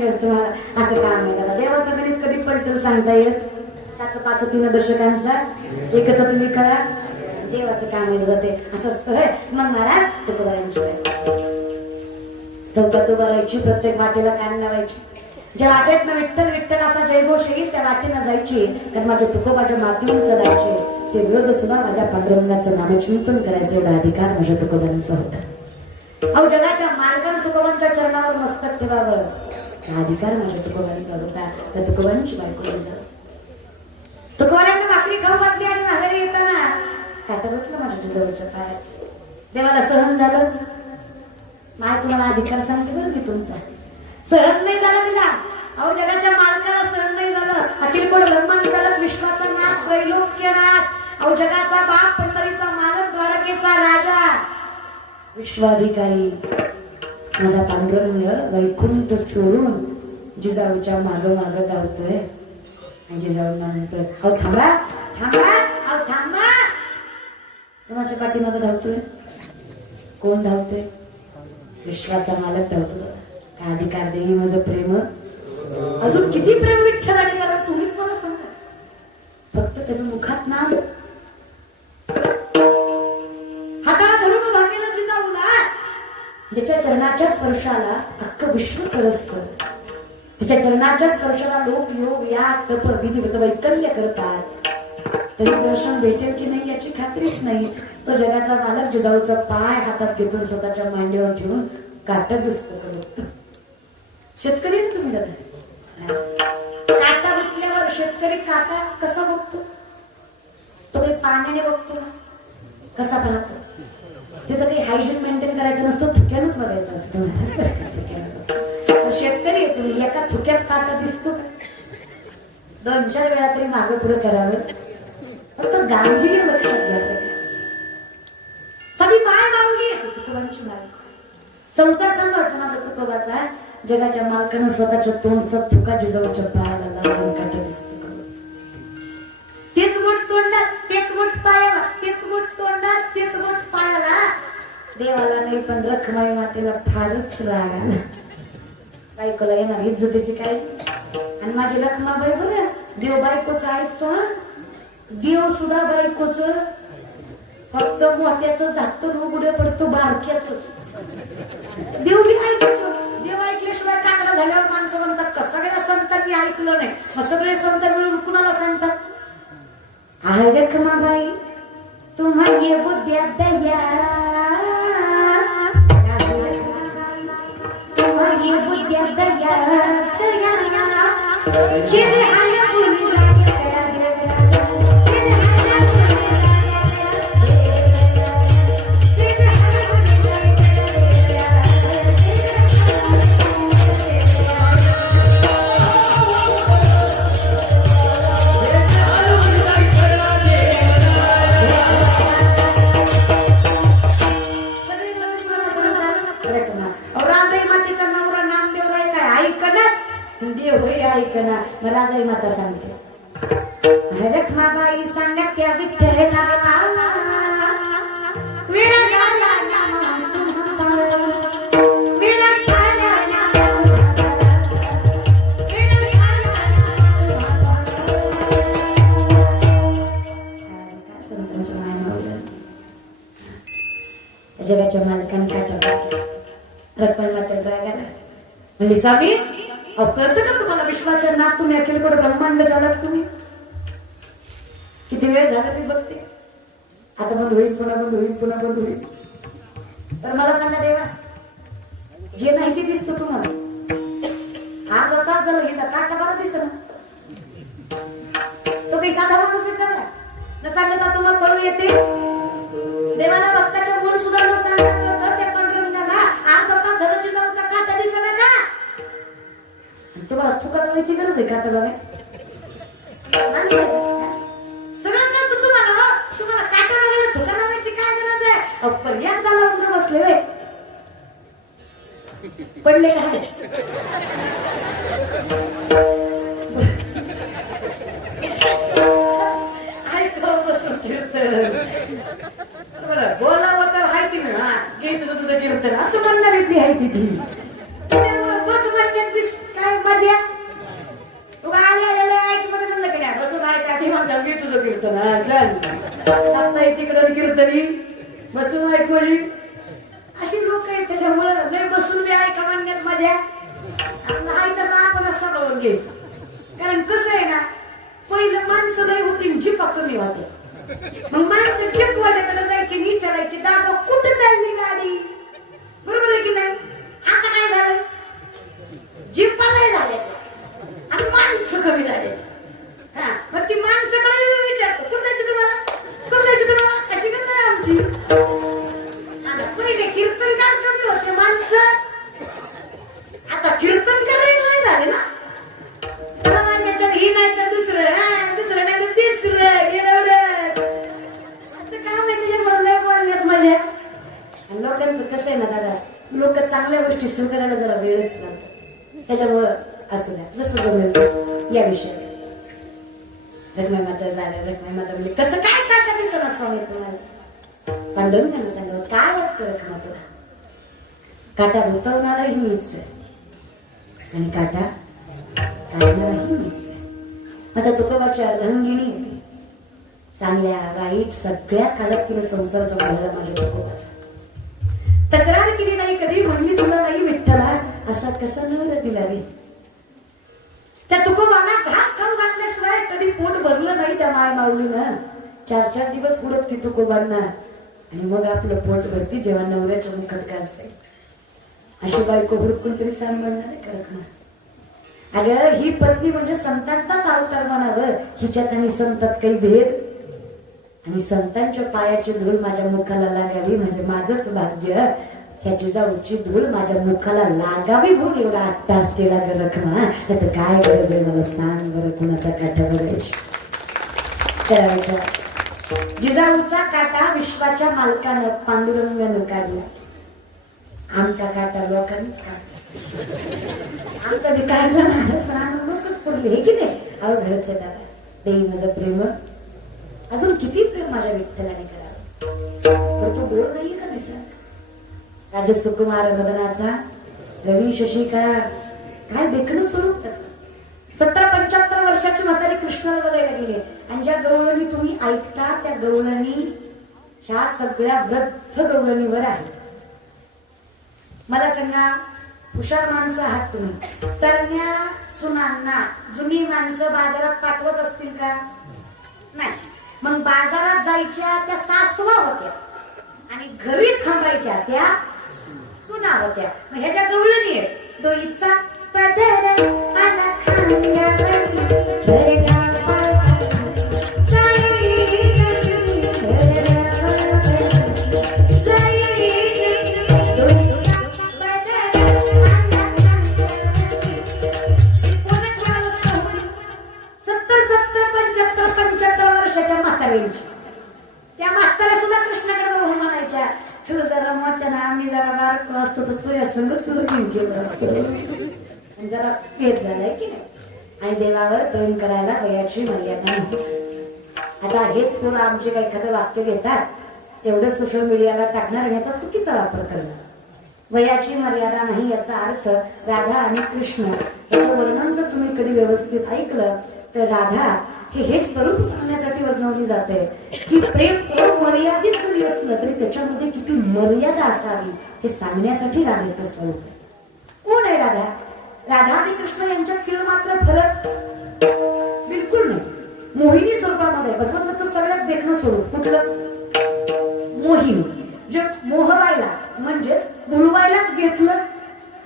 श्रेष्ठ महाराज असं काम आहे. दादा देवाचं गणित कधी पलटल सांगता येत सात पाच तीन दर्शकांचा एकत्र तुम्ही कळा देवाचं काम आहे दादा ते असं असतं होय? मग महाराज तुकोबारांची बायको. चौकात उभा प्रत्येक वाटेला कान लावायची. ज्या वाटेत ना विठ्ठल विठ्ठल असा जयघोष येईल त्या वाटेनं जायची. तर माझ्या तुकोबाच्या मातीहून चढायचे. ते रोज सुद्धा माझ्या पांडुरंगाचं नामचिंतन करायचं एवढा अधिकार माझ्या तुकोबांचा होता. अहो जगाच्या मालकानं तुकोबांच्या चरणावर मस्तक ठेवावं. हा अधिकार माझ्या तुकोबांचा होता त्या तुकोबांची बायको झालं तुकोबांना भाकरी खाऊ घातली आणि माघारी येताना काटा बसला माझ्या जवळच्या पायात. देवाला सहन झालं. माय तुम्हाला अधिकार सांगते बरं मी तुमचा. सहन नाही झाला तिला. अहो जगाच्या मालकाला सहन नाही झालं. अखिल कोण ब्रह्मांड चालक विश्वाचा नाथ त्रैलोक्यनाथ अहो जगाचा बाप पंढरीचा मालक द्वारकेचा राजा. विश्वाधिकारी. माझा पांडुरंग वैकुंठ सोडून जिजाऊच्या माग माग धावतोय. आणि जिजाऊ म्हणतोय अहो थांबा थांबा अहो थांबा. कोणाच्या पाठीमाग धावतोय? कोण धावतोय? विश्वाचा मालक धावतो काय अधिकार देई माझं प्रेम? अजून किती प्रेम विठ्ठलाने करा तुम्हीच मला सांगा. फक्त त्याचं मुखात नाम चरणाच्या स्पर्शाला अख्खं विश्व तरसत त्याच्या चरणाच्या स्पर्शाला लोक योग या तप विधिवत वैकल्य करतात. तरी दर्शन भेटेल की नाही याची खात्रीच नाही. तो जगाचा मालक जिजाऊचा पाय हातात घेतून स्वतःच्या मांडीवर ठेवून काटत दुसत बघतो शेतकरी ना तुम्ही दादा? काटा बघल्यावर शेतकरी काटा कसा बघतो? तो काही पाण्याने बघतो ना? कसा पाहतो? तिथं काही हायजीन मेंटेन करायचं नसतं थुक्यानंच बघायचं असतं. शेतकरी आहे तुम्ही एका थुक्यात काटा दिसतो का? दोन चार वेळा तरी मागे पुढे करावं. फक्त गांभीर्य लक्षात घ्यावं बरं. साधी माय माऊली आहे तुकोबांची माय संसार सांभाळतो माझा तुकोबाचा. जगाच्या मालकानं स्वतःच्या तोंडचा थुका जिजाऊच्या पायाला लावून काटा दिसतो. तेच बोट पायाला तेच बोट तोंडात तेच बोट पायाला. देवाला नाही पण रखमाई मातेला फारच राग आला. बायकोला येणार इज्जतीची काय? आणि माझी रखमाबाई बरं देव बायकोच ऐकतो हा? देव सुद्धा बायकोच फक्त मोठ्याच झाकतो उघडे पडतो बारक्याच. देव बी ऐकतो. देव ऐकल्याशिवाय काकडा झाल्यावर माणसं म्हणतात का सगळ्या संतांनी ऐकलं नाही? मग सगळे संत मिळून कुणाला सांगतात? हाय रखमाबाई तुम्हा ये बुद्ध्या दया तुम्हा ये बुद्ध्या दया दया मला जाई माता सांगते रखमाबाई सांगत त्या विठ्ठला विडा झाला नाम तुम्हाला. झाला काय संतांच्या जगाच्या मालकाने काटा रक्कम मात्र रागाला म्हणजे स्वामी अहो कळतं का तुम्हाला विश्वाचं नाथ तुम्ही अखिलकडे ब्रह्मांड झालात तुम्ही? किती वेळ झाला मी बघते. आता बंद होईल पुन्हा बंद होईल पुन्हा बंद होईल. तर मला सांगा देवा जे नाही ते दिसतो तुम्हाला अर्धा तास झालं हिचा काटा बरा दिस ना तो काही साधा माणूस आहे का सांगता तुम्हाला कळू येते. देवाला भक्ताच्या तुम्हाला थुका लावायची गरज आहे का बघा? सगळं करतो तुम्हाला हो. तुम्हाला काटा बघायला थुका लावायची काय गरज आहे? अहो, पण एकदा लावून का बसले वे पडले का बोलावं तर हाय ती म्हणा. घे तुझं तुझं कीर्तन. असं म्हणणार आहे ती ती. त्यामुळं बसून आहे का? ती म्हणतात मी तुझं कीर्तन सांगता तिकडं कीर्तनी. बसून आहे अशी लोक आहेत त्याच्यामुळं लय बसून बी ऐका म्हणण्यात मजा? आपलं आहे तसं आपणच सगळं घ्यायचं कारण कसं आहे ना पहिलं माणसं लय होती झिपा कमी होते मग माणसं झिपवाल्याकडे जायची विचारायची दादा कुठं चालली गाडी? बरोबर आहे की नाही? आता काय झालं? झिपा लय झाले आणि माणसं कमी झाले मग ती माणसाकडे विचारतो कुठं जायचं तुम्हाला? कुठं जायचं तुम्हाला? अशी कथा आहे आमची? आता पहिले कीर्तनकार कमी होते माणसं. आता कीर्तनकार नाही? झाले ना? त्याला मान्याचं ही नाही तर दुसरं हा, दुसरं नाही तर तिसरं गेलं असं काम आहे? त्याच्यामुळे लय बोलण्यात मजा आणि लोकांचं कसं आहे ना दादा लोक चांगल्या गोष्टी सुरू करायला जरा वेळच लागतो त्याच्यामुळं असू द्या जसं जमेल तसं. या विषयावर. रखमाई माता झाल्या रखमाई माता म्हणजे कसं काय काटा दिसत ना स्वामी तुम्हाला? पांडुरंगानं सांगितलं काय वाटतं रखमा तुला? काटा रुतवणारा ही मीच आहे. आणि काटा काढणाराही मीच आहे. माझ्या तुकोबाची अर्धांगिणी होती चांगल्या वाईट सगळ्या काळात तिने संसार सांभाळला माझ्या तुकोबाचा. तक्रार केली नाही कधी म्हणली सुद्धा नाही विठ्ठला असा कसा नवर दिला रे? त्या तुकोबाला घास खाऊ घातल्याशिवाय कधी पोट भरलं नाही त्या माय माऊलीनं. चार चार दिवस उडत ती तुकोबांना आणि मग आपलं पोट भरती जेव्हा नवऱ्याच्या मुखात घास जाईल अशी बायको हुडकून तरी सांभाळणार आहे करत ना अगं ही पत्नी म्हणजे संतांचाच अवतार म्हणावं. हिच्यात आणि संतात काही भेद? आणि संतांच्या पायाची धूळ माझ्या मुखाला लागावी म्हणजे माझंच भाग्य. ह्या जिजाऊची धूळ माझ्या मुखाला लागावी म्हणून एवढा आठ तास केला ग रखमा. तर काय गरज आहे मला सांग बरं कुणाचा काटा बघायची. करायचा जिजाऊचा काटा विश्वाच्या मालकानं पांडुरंगानं काढला. आमचा काटा लोकांनीच काढला. आमचा बी काढला महाराज पण आम्ही पडले. हे की नाही? अहो घडच आहे दादा देई माझं प्रेम. अजून किती प्रेम माझ्या विठ्ठलाने करा राजा सुकुमार मदनाचा रवी शशिका काय देखणं स्वरूप त्याचं? सत्तर पंच्याहत्तर वर्षाची म्हातारी कृष्णाला बघायला गेले. आणि ज्या गवळणी तुम्ही ऐकता त्या गवळणी ह्या सगळ्या वृद्ध गवळणीवर आहे मला सांगा हुशार माणसं आहात तुम्ही. तरण्या सुनांना जुनी माणसं बाजारात पाठवत असतील का? नाही. मग बाजारात जायच्या त्या सासवा होत्या. आणि घरी थांबायच्या त्या सुना होत्या मग ह्याच्या गवळणी आहेत. डोईचा पदर आला खांद्यावरी, पोरं आमचे काही एखादं वाक्य घेतात तेवढं सोशल मीडियाला टाकणार आणि याचा चुकीचा वापर करणार. वयाची मर्यादा नाही याचा अर्थ राधा आणि कृष्ण याचं वर्णन जर तुम्ही कधी व्यवस्थित ऐकलं तर राधा हे हे स्वरूप सांगण्यासाठी वर्णवली जाते की प्रेम मर्यादित जरी असलं तरी त्याच्यामध्ये किती मर्यादा असावी हे सांगण्यासाठी राधेचं स्वरूप कोण आहे राधा? राधा आणि कृष्ण यांच्यात किरण मात्र फरक बिलकुल नाही. मोहिनी स्वरूपामध्ये. भगवंताचं सगळ्यात देखणं सोडून. कुठलं? मोहिनी. जे मोहवायला म्हणजेच मुलवायलाच घेतलं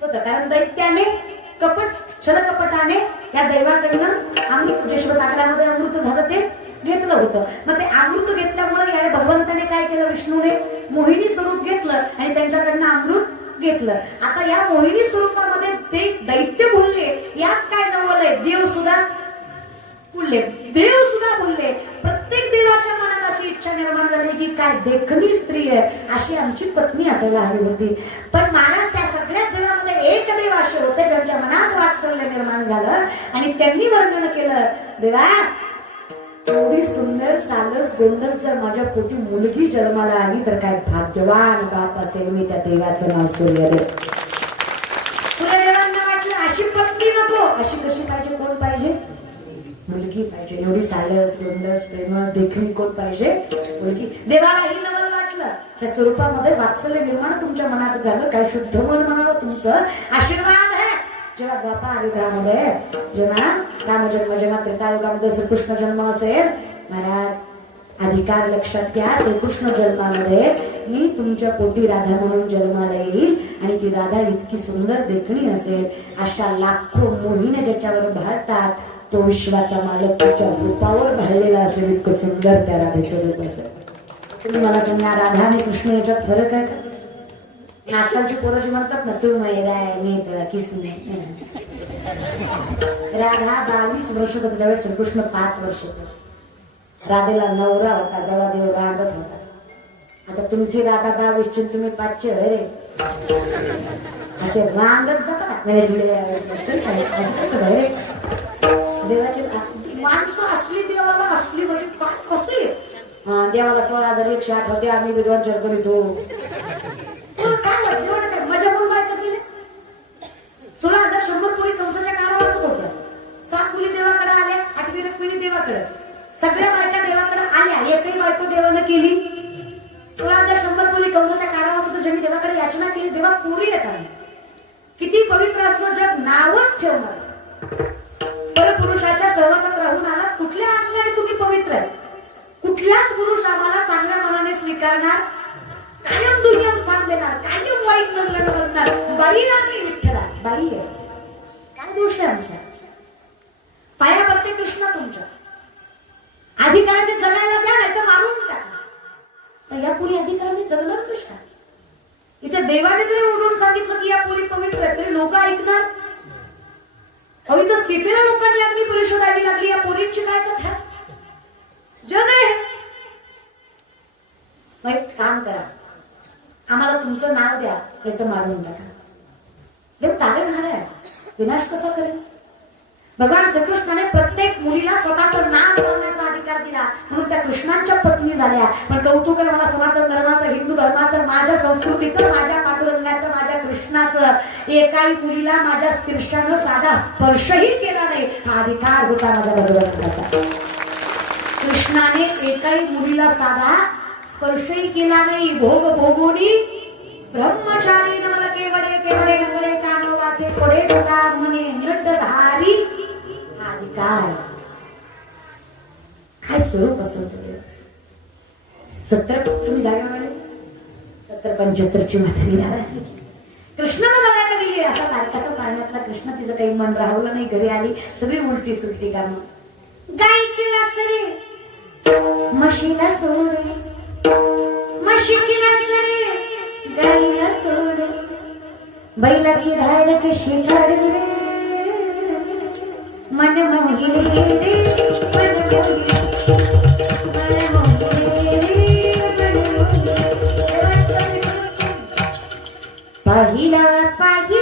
होतं. कारण दैत्याने कपट छलकपटाने या दैवाकडनं अमृत विश्वसागरामध्ये अमृत झालं ते घेतलं होतं. मग ते अमृत घेतल्यामुळे या भगवंताने काय केलं? विष्णूने मोहिनी स्वरूप घेतलं आणि त्यांच्याकडनं अमृत घेतलं. आता या मोहिनी स्वरूपामध्ये ते दैत्य बोलले यात काय नवलंय देव सुद्धा बोलले. देव सुद्धा बोलले. प्रत्येक देवाच्या मनात अशी इच्छा निर्माण झाली की काय देखणी स्त्री आहे अशी आमची पत्नी असायला हवी होती. पण मानस त्या सगळ्या देवामध्ये एक देव असे होते ज्यांच्या मनात वात्सल्य निर्माण झालं आणि त्यांनी वर्णन केलं देवा एवढी सुंदर सालस गोंडस जर माझ्या पोटी मुलगी जन्माला आली तर काय भाग्यवान बाप असेल मी त्या देवाचं नाव सूर्यदेव मुलगी पाहिजे. एवढी सायलस गोंडस प्रेम देखणी कोण पाहिजे? मुलगी. देवालाही नवल वाटलं. त्या स्वरूपामध्ये वात्सल्य निर्माण तुमच्या मनात झालं. काय शुद्ध मन म्हणावं तुमचं? आशीर्वाद आहे जेव्हा द्वापार युगामध्ये जेव्हा रामजन्म जेव्हा त्रेतायुगामध्ये श्रीकृष्ण जन्म असेल महाराज अधिकार लक्षात घ्या. श्रीकृष्ण जन्मामध्ये मी तुमच्या पोटी राधा म्हणून जन्माला येईल आणि ती राधा इतकी सुंदर देखणी असेल. अशा लाखो मोहिने ज्याच्यावर भाळतात तो विश्वाचा मालक त्याच्या रूपावर भरलेला असेल इतकं सुंदर त्या राधेचं रूप असेल. तुम्ही मला सांगा राधा आणि कृष्ण याच्यात फरक आहे का? आजकालची पोरं जी म्हणतात ना तू मैरा आहे मी तर किसने राधा बावीस वर्ष होता त्यावेळेस श्रीकृष्ण पाच वर्षाचा. राधेला नवरा होता जेव्हा देव रागच होता. आता तुमची राधा बावीसची तुम्ही पाचशे रे. असे रांगत जातात देवाची माणसं असली देवाला असली म्हणजे काय कसे देवाला सोळा हजार एकशे आठ होते आम्ही विद्वान चर करीतो काय वाटतं मजा म्हणून बायका केली सोळा हजार शंभर पोरी कंसाच्या कारावासात होत्या. सात मुली देवाकडे आल्या आठवी रक्मिणी देवाकडे. सगळ्या बायका देवाकडे आल्या. एकही बायको देवानं केली. सोळा हजार शंभर पोरी कंसाच्या कारावासात ज्यांनी देवाकडे याचना केली. देवा पोरी येतात किती पवित्र असतो जग नावच ठेवणार. सहवासात राहून आलात कुठल्या अंगाने तुम्ही पवित्र आहे? कुठलाच पुरुष आम्हाला चांगल्या मनाने स्वीकारणार कायम दुर्यम स्थान देणार कायम वाईट नजरेनं बघणार. बाईला मी विठ्ठला बाई आहे. काय दोष आहे आमचा? पाया पडते कृष्ण तुमच्या. अधिकाराने जगायला द्या नाही तर मारून टाका. तर या पुरी अधिकाराने जगणार कृष्ण इथे देवाने जरी ओढून सांगितलं की या पुरी पवित्र आहे तरी लोक ऐकणार? अहो इथं सीतेला लोकांनी अग्नी परिषद आली लागली या पोरींची काय कथा? जग आहे. काम करा. आम्हाला तुमचं नाव द्या त्याचं मारून टाका. देव तारणहार आहे विनाश कसा करेल? भगवान श्रीकृष्णाने प्रत्येक मुलीला स्वतःचं नाव लावण्याचा अधिकार दिला. म्हणून त्या कृष्णांच्या पत्नी झाल्या. पण कौतुक मला सनातन धर्माचं हिंदू धर्माचं माझ्या संस्कृतीचं माझ्या कृष्णाचं एकाही मुलीला माझ्या कृष्णानं साधा स्पर्शही केला नाही. हा अधिकार होता माझ्या बरोबर कृष्णाने एकाही मुलीला साधा स्पर्शही केला नाही. भोग भोगोनी ब्रह्मचारी नमल केवडे केवडे नमले कानवाचे पुढे तुकार म्हणे नटधारी हा अधिकार. काय स्वरूप असेल देवाचं? सत्तर तुम्ही जागा आले सत्तर पंच्याहत्तरची म्हातारी झाली. कृष्णाला बघायला गेली असा बारकासा पाळण्यातला कृष्ण तिचं काही मन राहवलं नाही घरी आली सगळी उलटी सुलटी कामं गायची वासरे म्हशीला सोडली. म्हशीची वासरे गाईला सोडली. बैलाची धार कशी काढली रे मन मोहिनी रे मन मोहिनी मन मोहिनी पाहिला पाहिला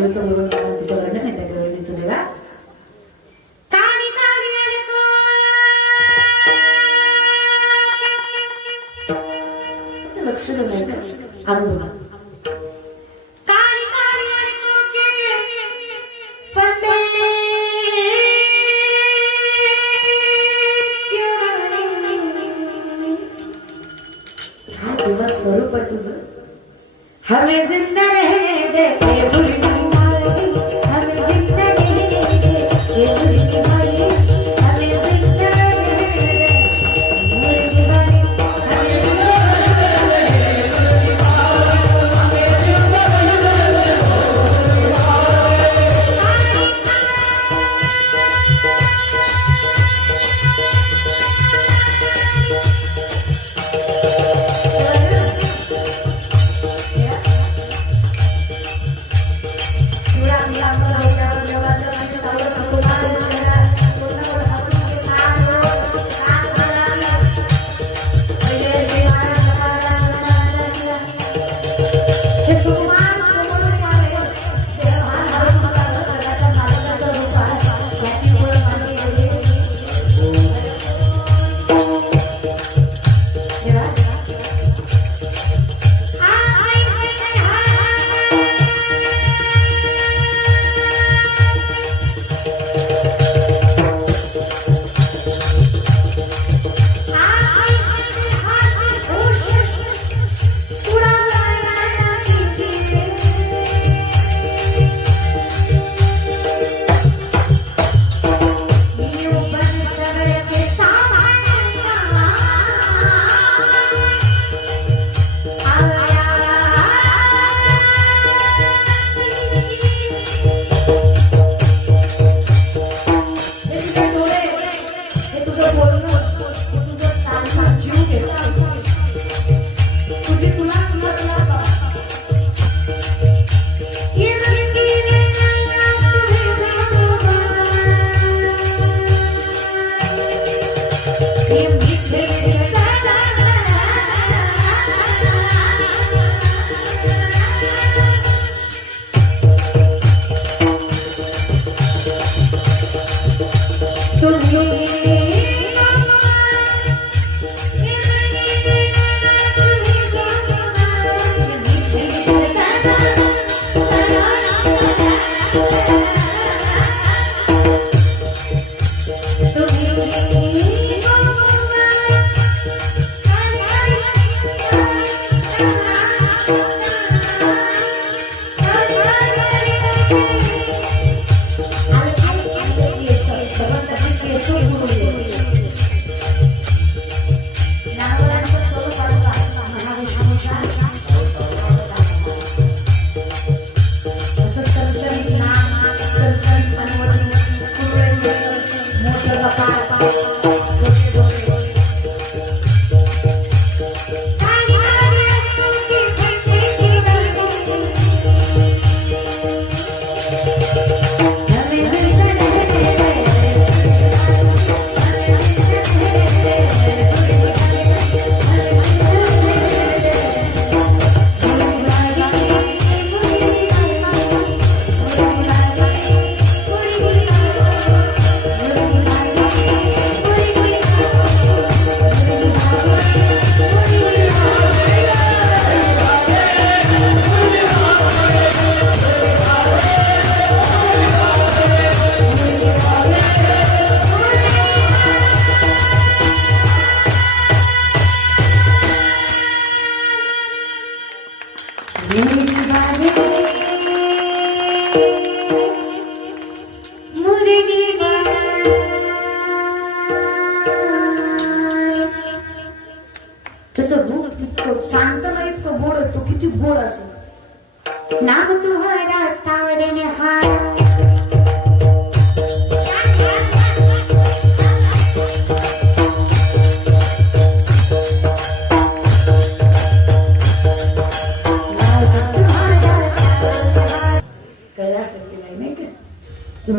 बघा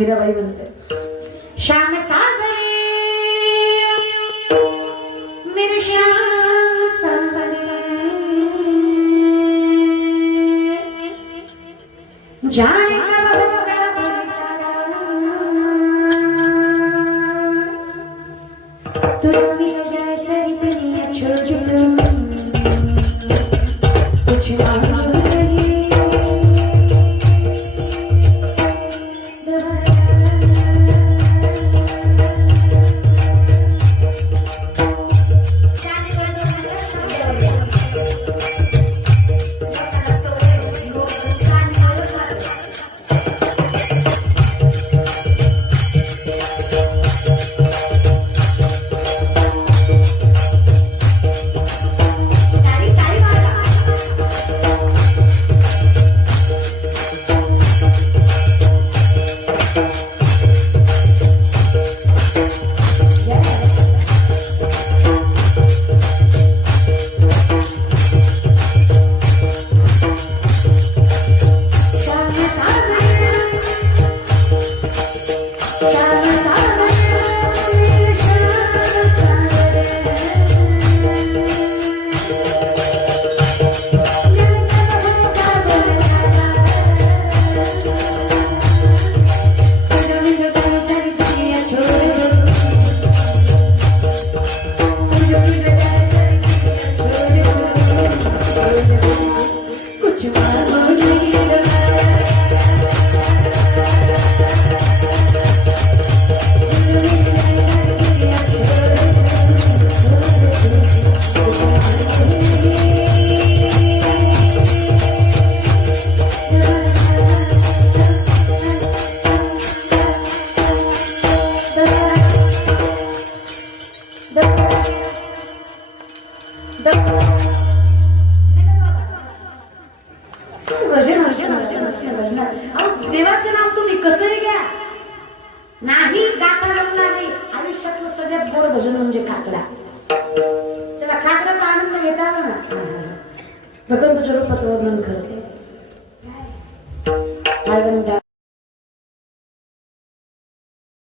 का